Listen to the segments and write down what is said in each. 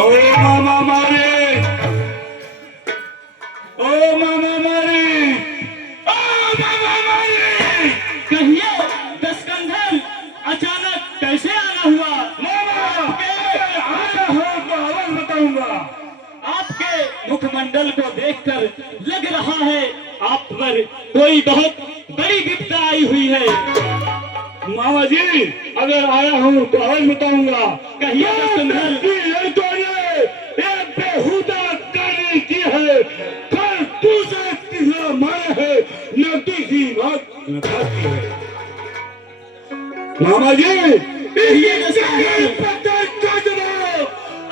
ओ मामा मारे, ओ मामा मारे, ओ मामा मारे। कहिए दस्कंधर, अचानक कैसे आना हुआ? मामा आया हो तो आवाज बताऊंगा। आपके मुखमंडल को देखकर लग रहा है आप पर कोई बहुत बड़ी विपदा आई हुई है। मामा जी अगर आया हूँ तो आवाज बताऊंगा। कहिए दस्कंधर। लड़कों ने एक बेहुदा कार्य की है, कल दूसरे तीसरा मारा है, न किसी बात न खाती है। मामा जी कहिए दस्कंधर। पत्थर काट दो,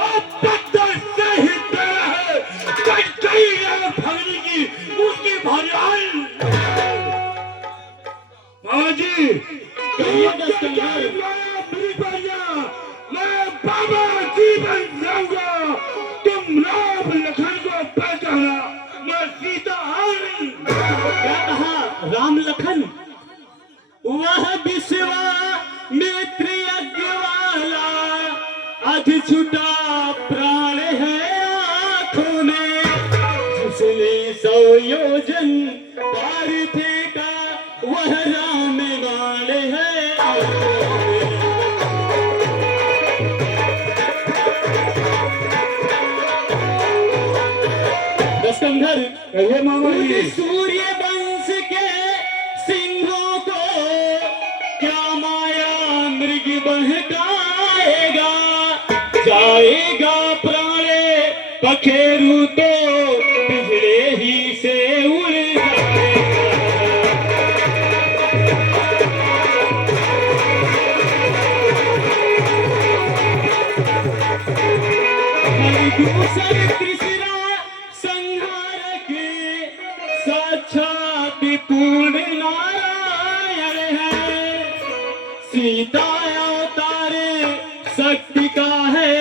अब पत्थर से ही डरा है, कई भगनी की उसकी भगवान। मामा जी कहिए दस्कंधर। मैं बाबा जी बन जाऊंगा, तुम राम लखन को पहचाना, मैं सीता हूं। क्या कहा? राम लखन? वह विश्वामित्र यज्ञ वाला, अध छुटा प्राण है आंखों में, जिसने 100 योजन पार फेंका, वह राम बाण है आंखों में। दस्कंधर, कहिए मामा जी। सूर्य वंश के सिंहों को क्या माया मृग बहकाएगा, जाएगा प्राणे पखेरु तो पिछड़े ही से उड़ जाएगा। दूसर तीसरा संहारक साक्षात पूर्ण नारायण है, सीता अवतार शक्ति का है,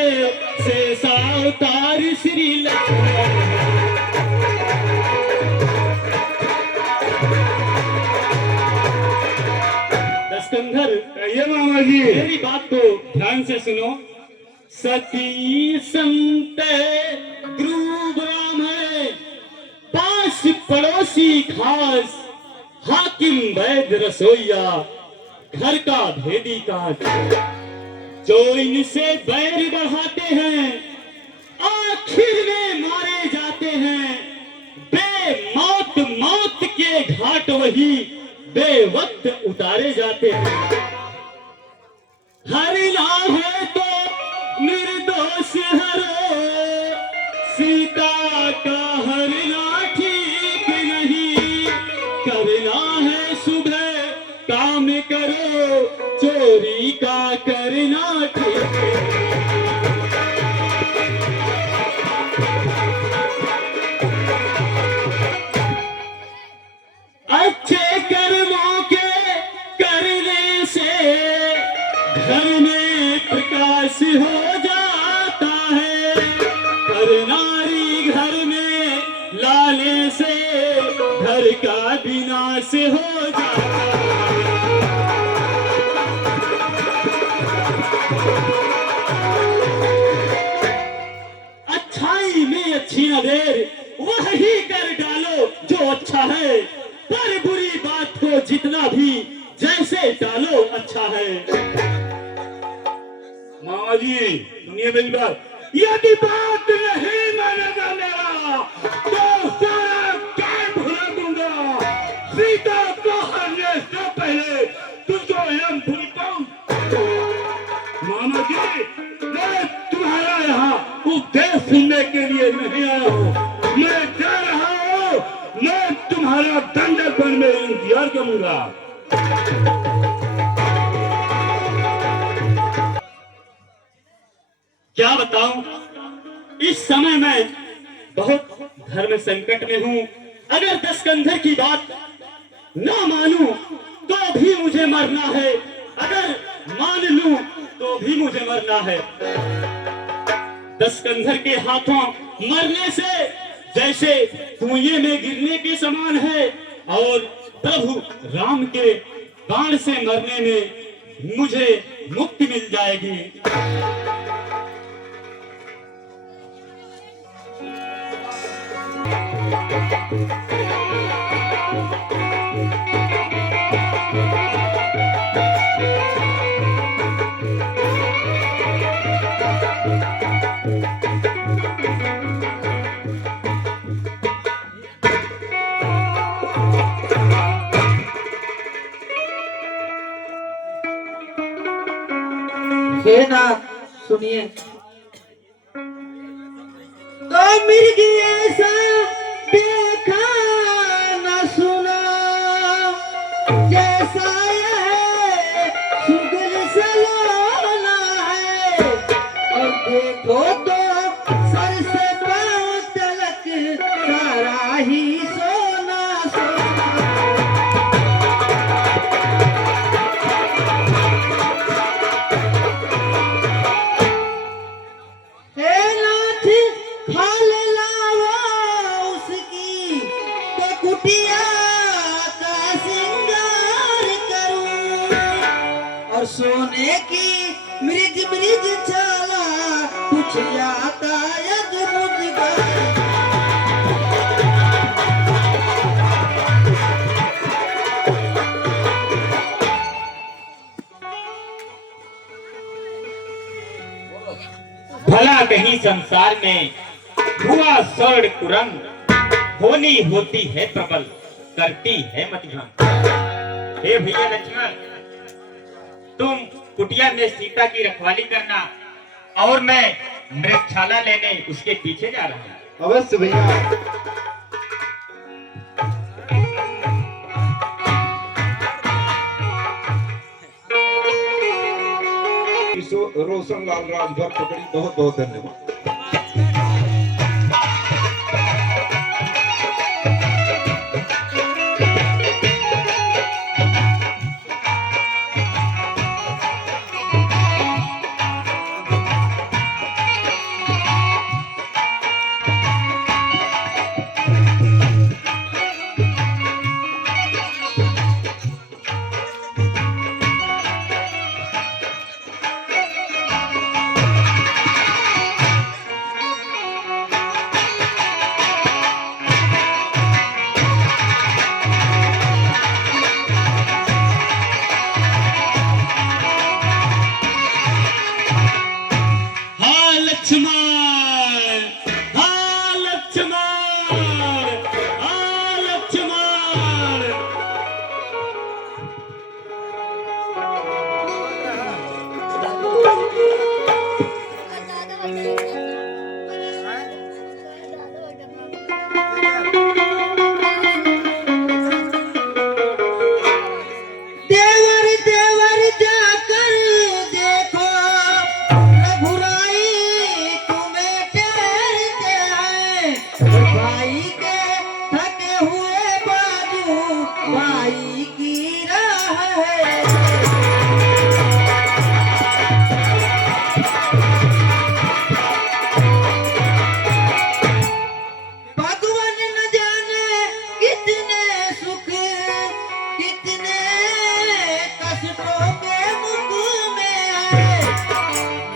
शेषा अवतार श्री लक्ष्मण। दस्कंधर, कहिए मामा जी। मेरी बात को ध्यान से सुनो। सती संत ध्रुव ब्राह्मण, पास पड़ोसी खास, हाकिम वैद्य रसोईया, घर का भेदी काज, जो इनसे बैर बढ़ाते हैं आखिर में मारे जाते हैं, बेमौत मौत के घाट वही बेवक्त उतारे जाते हैं। हरि नाम है तो निर्दोष हरो, सीता का हरना ठीक नहीं, करना है सुबह काम करो, चोरी का करना ठीक नहीं। अच्छे कर्मों के करने से घर में प्रकाश हो जाता है, पर नारी घर में लाने से घर का विनाश हो जाता है। अच्छाई में अच्छी नजर वही कर डालो जो अच्छा है, पर बुरी बात को जितना भी जैसे डालो अच्छा है। मामा जी सुनिए मेरी बात, यदि बात नहीं मानेगा मेरा तो सारा काम भुला दूंगा, सीता को हरने से पहले तुझको यमपुरी पाऊं। मामा जी मैं तुम्हारा यहाँ उपदेश सुनने के लिए नहीं आया हूँ, मैं जा रहा हूँ, मैं तुम्हारा दंडकवन में इंतजार करूंगा। क्या बताऊं, इस समय मैं बहुत धर्म संकट में हूं। अगर दस्कंधर की बात ना मानूं तो भी मुझे मरना है, अगर मान लूं तो भी मुझे मरना है। दस्कंधर के हाथों मरने से जैसे कुएं में गिरने के समान है, और प्रभु राम के बाण से मरने में मुझे मुक्ति मिल जाएगी। हे नाथ सुनिए। तो मिर्ग ऐसा देखा न सुना, जैसा यह सुगल सलोना है। और देखो तो सर से पांव तलक सारा ही सोना सोना। हे नाथ खाल लाओ उसकी, तो कुटिया का सिंगार करूं। और सोने की मृग मृग चाला कुछ आता यद मुझगार। भला कहीं संसार में हुआ स्वर्ण कुरंग, होनी होती है प्रबल, करती है मतिभंग। हे भैया लक्ष्मण, तुम कुटिया में सीता की रखवाली करना और मैं मृगशाला लेने उसके पीछे जा रहा हूँ। अवश्य भैया। रोशन लाल राजभर पकड़ी, बहुत बहुत धन्यवाद।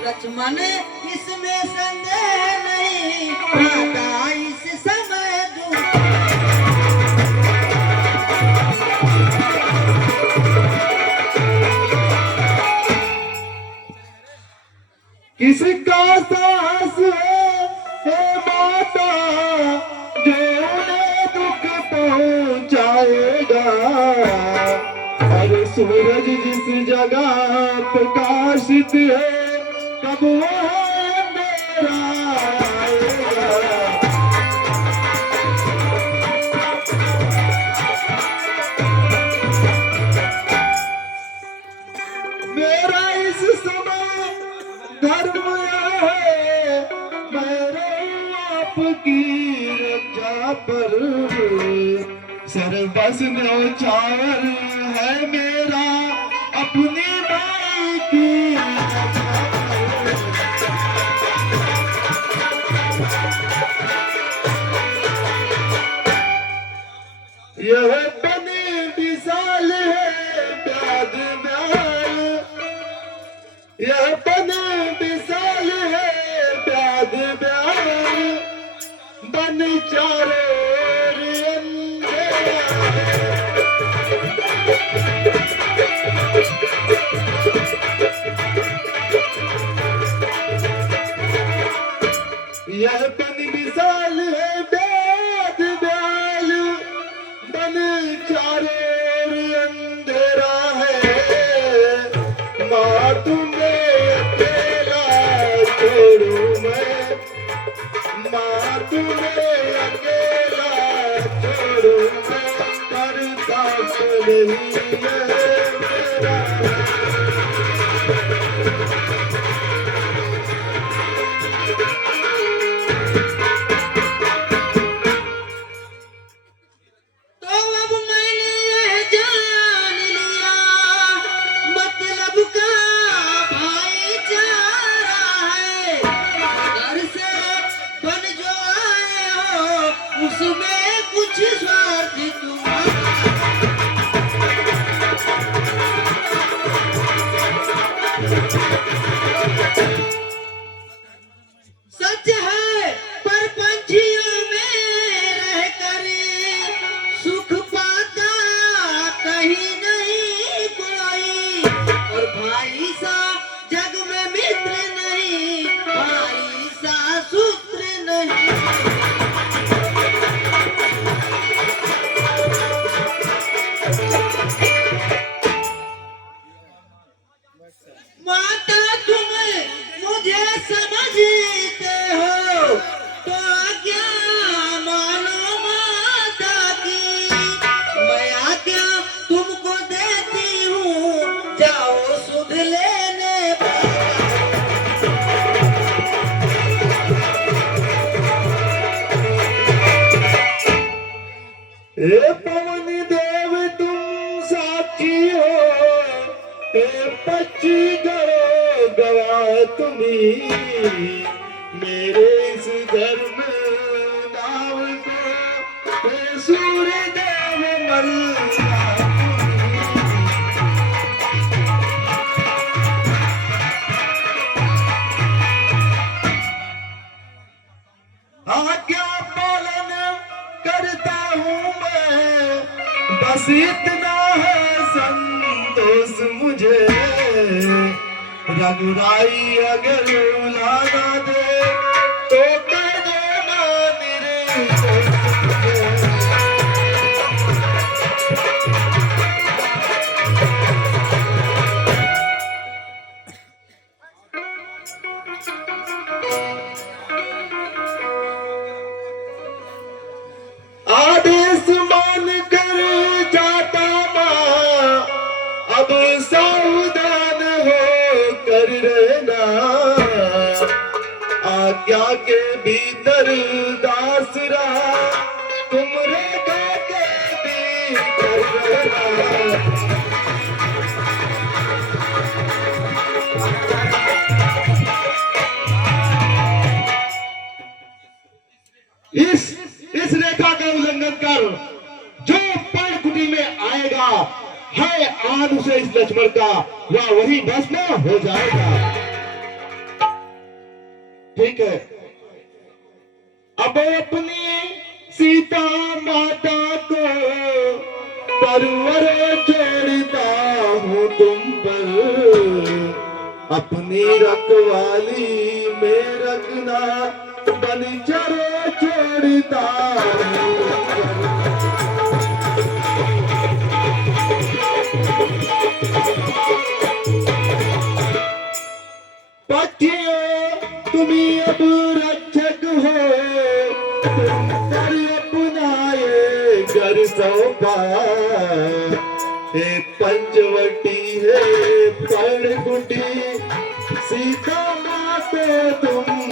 लक्ष्मण इसमें संदेह नहीं, आता इस समय दूर। किसका साहस है हे माता, जो उन्हें दुख पहुंचाएगा। अरे सूरज जिस जगह प्रकाशित है, कब वो अंधेरा आएगा। मेरा इस समय धर्म है, मेरे आपकी रक्षा पर सर्वस्व न्यौछावर है मेरा, अपनी माई की रक्षा पर। यह बनी विशाल है प्याद म्याल, यह बनी विशाल है प्याद म्याल, बन चारों यह पन विशाल है व्याध व्याल, बन चारों ओर अंधेरा है। माँ तुम्हें अकेला छोड़ू मैं, माँ तुम्हें अकेला छोड़ू मैं, करता नहीं है मेरा। तो अब मैंने यह जान लिया, मतलब का भाईचारा है। घर से बन जो आए हो, उसमें कुछ स्वार्थ तुम्हारा। सच है पर पंछियों में रहकर सुख पाता कहीं नहीं कोई, और भाई सा जग में मित्र नहीं, भाई सा सूत्र नहीं। माता तुम मुझे समझते हो तो आज्ञा मानो माता की, मैं आज्ञा तुमको देती हूँ, जाओ सुध लेने बाबा। हे पवन देव तुम साक्षी हो, हे पक्षी गो गवाह तुम्ही, मेरे इस धर्म नाव को हे सूर्य देव मल्ला आज्ञा पालन करता हूँ मैं, बस इतना है संतोष मुझे। रघुराई अगर उलाना दे तो कर देना निर्दोष मुझे। आदेश मान कर जाता माँ, अब सावधान हो कर रहना। आज्ञा के भीतर दास रहा, तुम रेखा के भीतर रहना। इस रेखा का उल्लंघन कर जो पर्णकुटी में आएगा है आन उसे इस लक्ष्मण का, वह वही भस्म हो जाएगा। ठीक है, अब अपनी सीता माता को परवर छोड़ता हूँ तुम पर, अपनी रखवाली में रखना, बन चरो छोड़ता हूँ। पक्षियों तुम्ही अब रक्षक हो, तुम पर अपना ये घर सौंपा। एक पंचवटी है पर्णकुटी, सीता माँ को तुम